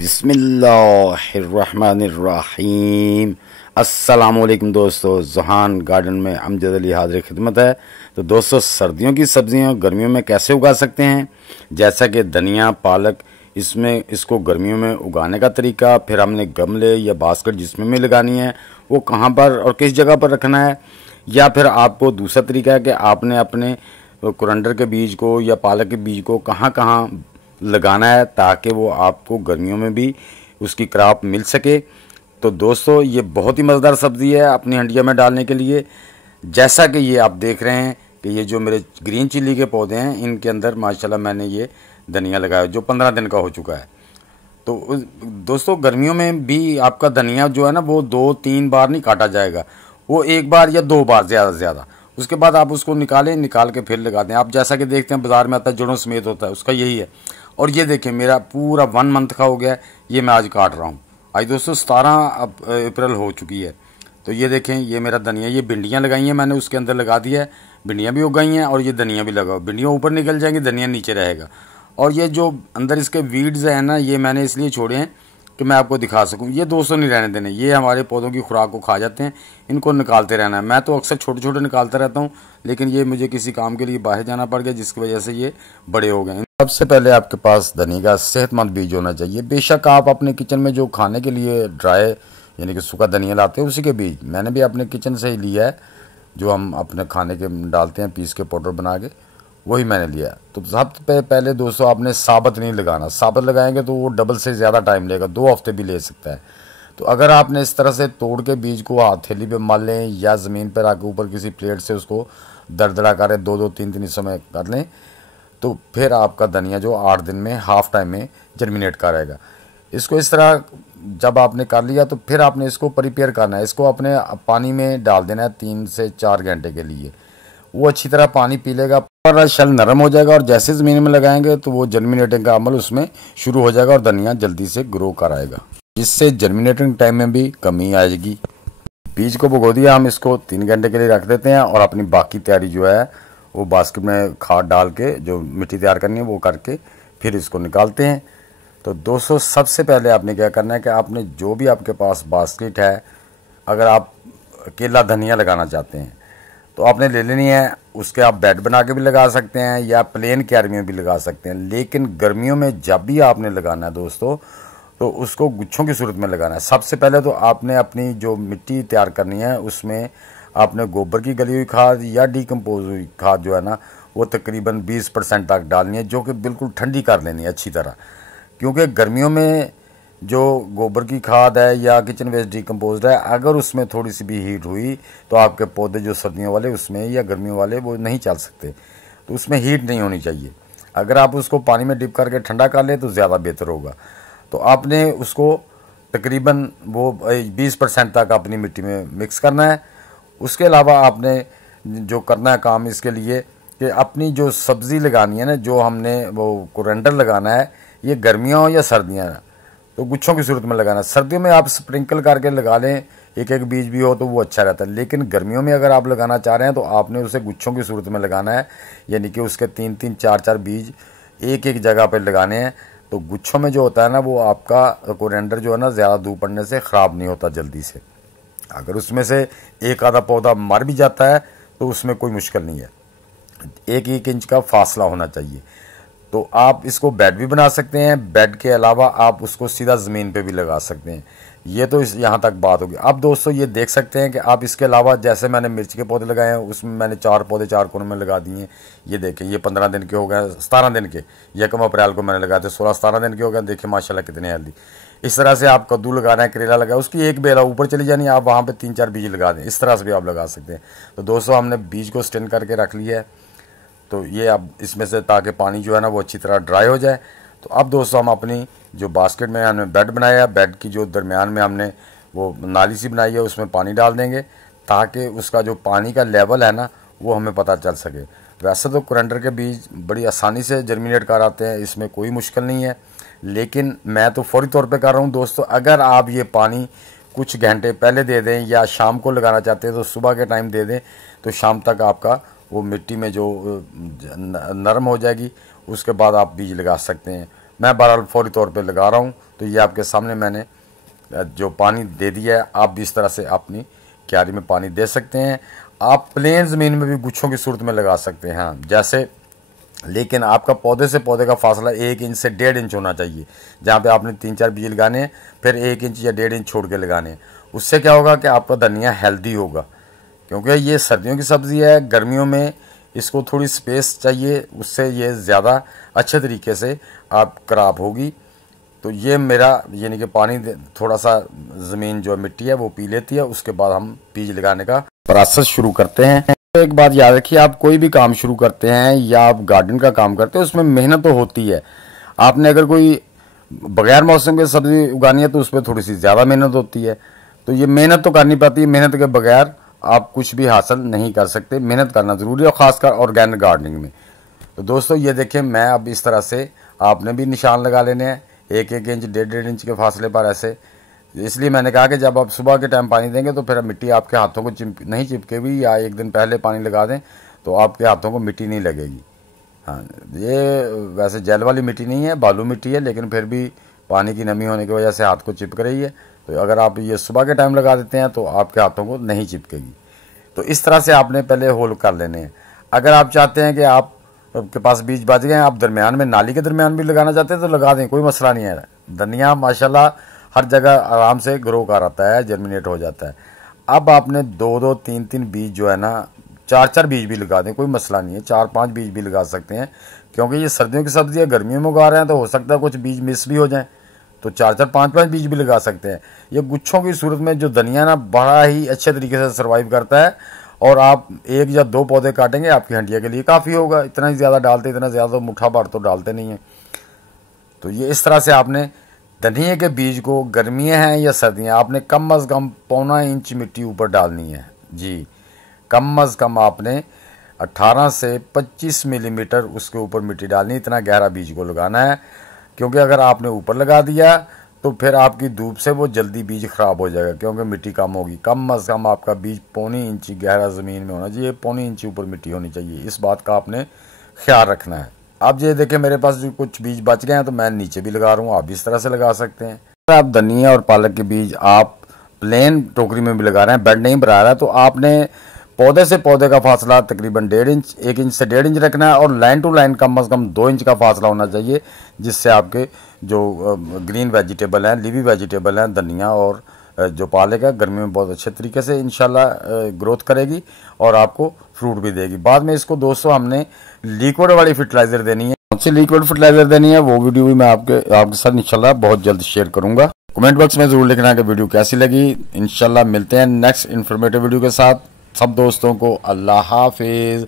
बिस्मिल्लाहिर्रहमानिर्रहीम। अस्सलामुअलैकुम दोस्तों, ज़ुहान गार्डन में अमजद अली हाज़िर खिदमत है। तो दोस्तों, सर्दियों की सब्जियां गर्मियों में कैसे उगा सकते हैं, जैसा कि धनिया, पालक, इसको गर्मियों में उगाने का तरीका, फिर हमने गमले या बास्केट जिसमें में लगानी है वो कहाँ पर और किस जगह पर रखना है, या फिर आपको दूसरा तरीका है कि आपने अपने कोरंडर के बीज को या पालक के बीज को कहाँ कहाँ लगाना है ताकि वो आपको गर्मियों में भी उसकी क्रॉप मिल सके। तो दोस्तों, ये बहुत ही मज़ेदार सब्ज़ी है अपनी हंडिया में डालने के लिए। जैसा कि ये आप देख रहे हैं कि ये जो मेरे ग्रीन चिल्ली के पौधे हैं, इनके अंदर माशाल्लाह मैंने ये धनिया लगाया जो 15 दिन का हो चुका है। तो दोस्तों, गर्मियों में भी आपका धनिया जो है ना वो 2-3 बार नहीं काटा जाएगा, वो एक बार या 2 बार ज़्यादा से ज़्यादा। उसके बाद आप उसको निकाल के फिर लगा दें। आप जैसा कि देखते हैं बाज़ार में आता है जड़ों समेत होता है, उसका यही है। और ये देखें, मेरा पूरा 1 मंथ का हो गया है, ये मैं आज काट रहा हूँ। आज दोस्तों 17 अप्रैल हो चुकी है। तो ये देखें, ये मेरा धनिया, ये भिंडियाँ लगाई हैं मैंने, उसके अंदर लगा दिया है। भिंडियाँ भी उगाई हैं और ये धनिया भी लगाओ। भिंडियाँ ऊपर निकल जाएंगी, धनिया नीचे रहेगा। और ये जो अंदर इसके वीड्स हैं ना, ये मैंने इसलिए छोड़े हैं कि मैं आपको दिखा सकूं। ये दोस्तों नहीं रहने देने, ये हमारे पौधों की खुराक को खा जाते हैं, इनको निकालते रहना है। मैं तो अक्सर छोटे छोटे निकालता रहता हूं, लेकिन ये मुझे किसी काम के लिए बाहर जाना पड़ गया, जिसकी वजह से ये बड़े हो गए। सबसे पहले आपके पास धनिया का सेहतमंद बीज होना चाहिए। बेशक आप अपने किचन में जो खाने के लिए ड्राई यानी कि सूखा धनिया लाते हैं उसी के बीज मैंने भी अपने किचन से ही लिया है, जो हम अपने खाने के डालते हैं पीस के पाउडर बना के, वही मैंने लिया। तो सबसे पहले दोस्तों, आपने साबुत नहीं लगाना। साबुत लगाएंगे तो वो डबल से ज़्यादा टाइम लेगा, 2 हफ्ते भी ले सकता है। तो अगर आपने इस तरह से तोड़ के बीज को हथेली पे मल लें या ज़मीन पर आके ऊपर किसी प्लेट से उसको दरदरा करें, 2-2 3-3 हिस्सों में कर लें, तो फिर आपका धनिया जो 8 दिन में हाफ टाइम में जर्मिनेट करेगा। इसको इस तरह जब आपने कर लिया तो फिर आपने इसको प्रिपेयर करना है। इसको अपने पानी में डाल देना है 3 से 4 घंटे के लिए। वो अच्छी तरह पानी पी लेगा और शल नरम हो जाएगा, और जैसे ज़मीन में लगाएंगे तो वो जर्मिनेटिंग का अमल उसमें शुरू हो जाएगा और धनिया जल्दी से ग्रो कर आएगा, जिससे जर्मिनेटिंग टाइम में भी कमी आएगी। बीज को भिगो दिया, हम इसको 3 घंटे के लिए रख देते हैं और अपनी बाकी तैयारी जो है वो बास्केट में खाद डाल के जो मिट्टी तैयार करनी है वो करके फिर इसको निकालते हैं। तो दोस्तों, सबसे पहले आपने क्या करना है कि आपने जो भी आपके पास बास्केट है, अगर आप अकेला धनिया लगाना चाहते हैं तो आपने ले लेनी है। उसके आप बेड बना के भी लगा सकते हैं या प्लेन क्यारी में भी लगा सकते हैं। लेकिन गर्मियों में जब भी आपने लगाना है दोस्तों, तो उसको गुच्छों की सूरत में लगाना है। सबसे पहले तो आपने अपनी जो मिट्टी तैयार करनी है उसमें आपने गोबर की गली हुई खाद या डिकम्पोज हुई खाद जो है ना वो तकरीबन 20% तक डालनी है, जो कि बिल्कुल ठंडी कर लेनी है अच्छी तरह। क्योंकि गर्मियों में जो गोबर की खाद है या किचन वेस्ट डिकम्पोज्ड है, अगर उसमें थोड़ी सी भी हीट हुई तो आपके पौधे जो सर्दियों वाले उसमें या गर्मियों वाले वो नहीं चल सकते। तो उसमें हीट नहीं होनी चाहिए। अगर आप उसको पानी में डिप करके ठंडा कर ले तो ज़्यादा बेहतर होगा। तो आपने उसको तकरीबन वो 20% तक अपनी मिट्टी में मिक्स करना है। उसके अलावा आपने जो करना है काम इसके लिए कि अपनी जो सब्ज़ी लगानी है ना, जो हमने वो कोरिएंडर लगाना है, ये गर्मियाँ हो या सर्दियाँ, तो गुच्छों की सूरत में लगाना। सर्दियों में आप स्प्रिंकल करके लगा लें, एक एक बीज भी हो तो वो अच्छा रहता है। लेकिन गर्मियों में अगर आप लगाना चाह रहे हैं तो आपने उसे गुच्छों की सूरत में लगाना है, यानी कि उसके 3-3 4-4 बीज एक एक जगह पर लगाने हैं। तो गुच्छों में जो होता है ना वो आपका कोरिएंडर जो है ना ज़्यादा धूप पड़ने से ख़राब नहीं होता जल्दी से। अगर उसमें से एक आधा पौधा मर भी जाता है तो उसमें कोई मुश्किल नहीं है, 1-1 इंच का फासला होना चाहिए। तो आप इसको बेड भी बना सकते हैं। बेड के अलावा आप उसको सीधा ज़मीन पे भी लगा सकते हैं। ये तो यहाँ तक बात होगी। अब दोस्तों, ये देख सकते हैं कि आप इसके अलावा जैसे मैंने मिर्च के पौधे लगाए हैं उसमें मैंने 4 पौधे 4 कोनों में लगा दिए हैं। ये देखें, ये 15 दिन के हो गए, 17 दिन के, 1 अप्रैल को मैंने लगाए थे, 16-17 दिन के हो गए। देखिए माशाल्लाह कितने हेल्दी। इस तरह से आप कद्दू लगा रहे हैं, करेला लगा, उसकी एक बेला ऊपर चली जानी, आप वहाँ पर 3-4 बीज लगा दें। इस तरह से भी आप लगा सकते हैं। तो दोस्तों, हमने बीज को स्टेन करके रख लिया है। तो ये अब इसमें से ताकि पानी जो है ना वो अच्छी तरह ड्राई हो जाए। तो अब दोस्तों, हम अपनी जो बास्केट में हमने बेड बनाया है, बेड की जो दरमियान में हमने वो नाली सी बनाई है उसमें पानी डाल देंगे, ताकि उसका जो पानी का लेवल है ना वो हमें पता चल सके। वैसे तो कोरिएंडर के बीज बड़ी आसानी से जर्मिनेट कर आते हैं, इसमें कोई मुश्किल नहीं है। लेकिन मैं तो फौरी तौर पर कर रहा हूँ दोस्तों। अगर आप ये पानी कुछ घंटे पहले दे दें या शाम को लगाना चाहते हैं तो सुबह के टाइम दे दें, तो शाम तक आपका वो मिट्टी में जो नरम हो जाएगी। उसके बाद आप बीज लगा सकते हैं। मैं बहरहाल फौरी तौर पे लगा रहा हूँ। तो ये आपके सामने मैंने जो पानी दे दिया है। आप भी इस तरह से अपनी क्यारी में पानी दे सकते हैं। आप प्लेन ज़मीन में भी गुच्छों की सूरत में लगा सकते हैं, हाँ जैसे, लेकिन आपका पौधे से पौधे का फासला 1 इंच से 1.5 इंच होना चाहिए। जहाँ पे आपने 3-4 बीज लगाने हैं, फिर 1 इंच या 1.5 इंच छोड़ के लगाने हैं। उससे क्या होगा कि आपका धनिया हेल्दी होगा, क्योंकि ये सर्दियों की सब्ज़ी है। गर्मियों में इसको थोड़ी स्पेस चाहिए, उससे ये ज़्यादा अच्छे तरीके से आप क्रॉप होगी। तो ये मेरा यानी कि पानी थोड़ा सा ज़मीन जो मिट्टी है वो पी लेती है। उसके बाद हम बीज लगाने का प्रोसेस शुरू करते हैं। तो एक बात याद रखिए, आप कोई भी काम शुरू करते हैं या आप गार्डन का काम करते हैं, उसमें मेहनत तो होती है। आपने अगर कोई बगैर मौसम की सब्ज़ी उगानी है तो उस पर थोड़ी सी ज़्यादा मेहनत होती है। तो ये मेहनत तो करनी पड़ती है, मेहनत के बगैर आप कुछ भी हासिल नहीं कर सकते। मेहनत करना ज़रूरी है, ख़ासकर ऑर्गेनिक गार्डनिंग में। तो दोस्तों ये देखिए, मैं अब इस तरह से आपने भी निशान लगा लेने हैं 1-1 इंच 1.5 इंच के फासले पर ऐसे। इसलिए मैंने कहा कि जब आप सुबह के टाइम पानी देंगे तो फिर मिट्टी आपके हाथों को नहीं चिपकेगी, या एक दिन पहले पानी लगा दें तो आपके हाथों को मिट्टी नहीं लगेगी। हाँ, ये वैसे जेल वाली मिट्टी नहीं है, बालू मिट्टी है, लेकिन फिर भी पानी की नमी होने की वजह से हाथ को चिपक रही है। तो अगर आप ये सुबह के टाइम लगा देते हैं तो आपके हाथों को नहीं चिपकेगी। तो इस तरह से आपने पहले होल कर लेने हैं। अगर आप चाहते हैं कि आपके पास बीज बच गए हैं, आप दरमियान में, नाली के दरमियान भी लगाना चाहते हैं तो लगा दें, कोई मसला नहीं है। धनिया माशाल्लाह हर जगह आराम से ग्रो कर आता है, जर्मिनेट हो जाता है। अब आपने 2-2, 3-3 बीज जो है ना, 4-4 बीज भी लगा दें, कोई मसला नहीं है। 4-5 बीज भी लगा सकते हैं, क्योंकि ये सर्दियों की सब्जी है, गर्मियों में उगा रहे हैं तो हो सकता है कुछ बीज मिस भी हो जाएं। तो 4-4, 5-5 बीज भी लगा सकते हैं। ये गुच्छों की सूरत में जो धनिया ना बड़ा ही अच्छे तरीके से सर्वाइव करता है। और आप 1 या 2 पौधे काटेंगे, आपकी हंडिया के लिए काफ़ी होगा। इतना ही ज़्यादा डालते, इतना ज़्यादा तो मुट्ठा भर तो डालते नहीं है। तो ये इस तरह से आपने धनिया के बीज को, गर्मियाँ हैं या सर्दियाँ, आपने कम अज़ कम 1.25 इंच मिट्टी ऊपर डालनी है जी। कम अज़ कम आपने 18 से 25 मिलीमीटर उसके ऊपर मिट्टी डालनी, इतना गहरा बीज को लगाना है। क्योंकि अगर आपने ऊपर लगा दिया तो फिर आपकी धूप से वो जल्दी बीज ख़राब हो जाएगा, क्योंकि मिट्टी कम होगी। कम अज़ कम आपका बीज 1.25 इंच गहरा ज़मीन में होना चाहिए, 1.25 इंच ऊपर मिट्टी होनी चाहिए। इस बात का आपने ख्याल रखना है। अब ये देखें, मेरे पास जो कुछ बीज बच गए हैं तो मैं नीचे भी लगा रहा हूँ, आप भी इस तरह से लगा सकते हैं। अगर आप धनिया और पालक के बीज आप प्लेन टोकरी में भी लगा रहे हैं, बेड नहीं बना रहा है, तो आपने पौधे से पौधे का फासला तकरीबन 1.5 इंच, 1 इंच से 1.5 इंच रखना है। और लाइन टू लाइन कम अज़ कम 2 इंच का फासला होना चाहिए, जिससे आपके जो ग्रीन वेजिटेबल हैं, लीवी वेजिटेबल हैं, धनिया और जो पालक है, गर्मी में बहुत अच्छे तरीके से इंशाल्लाह ग्रोथ करेगी और आपको फ्रूट भी देगी। बाद में इसको दोस्तों हमने लिक्विड वाली फर्टिलाइज़र देनी है। कौन सी लिक्विड फर्टिलाइज़र देनी है वो वीडियो भी मैं आपके साथ इंशाल्लाह बहुत जल्द शेयर करूँगा। कमेंट बॉक्स में ज़रूर लिखना कि वीडियो कैसी लगी। इंशाल्लाह मिलते हैं नेक्स्ट इन्फॉर्मेटिव वीडियो के साथ। सब दोस्तों को अल्लाह हाफिज़।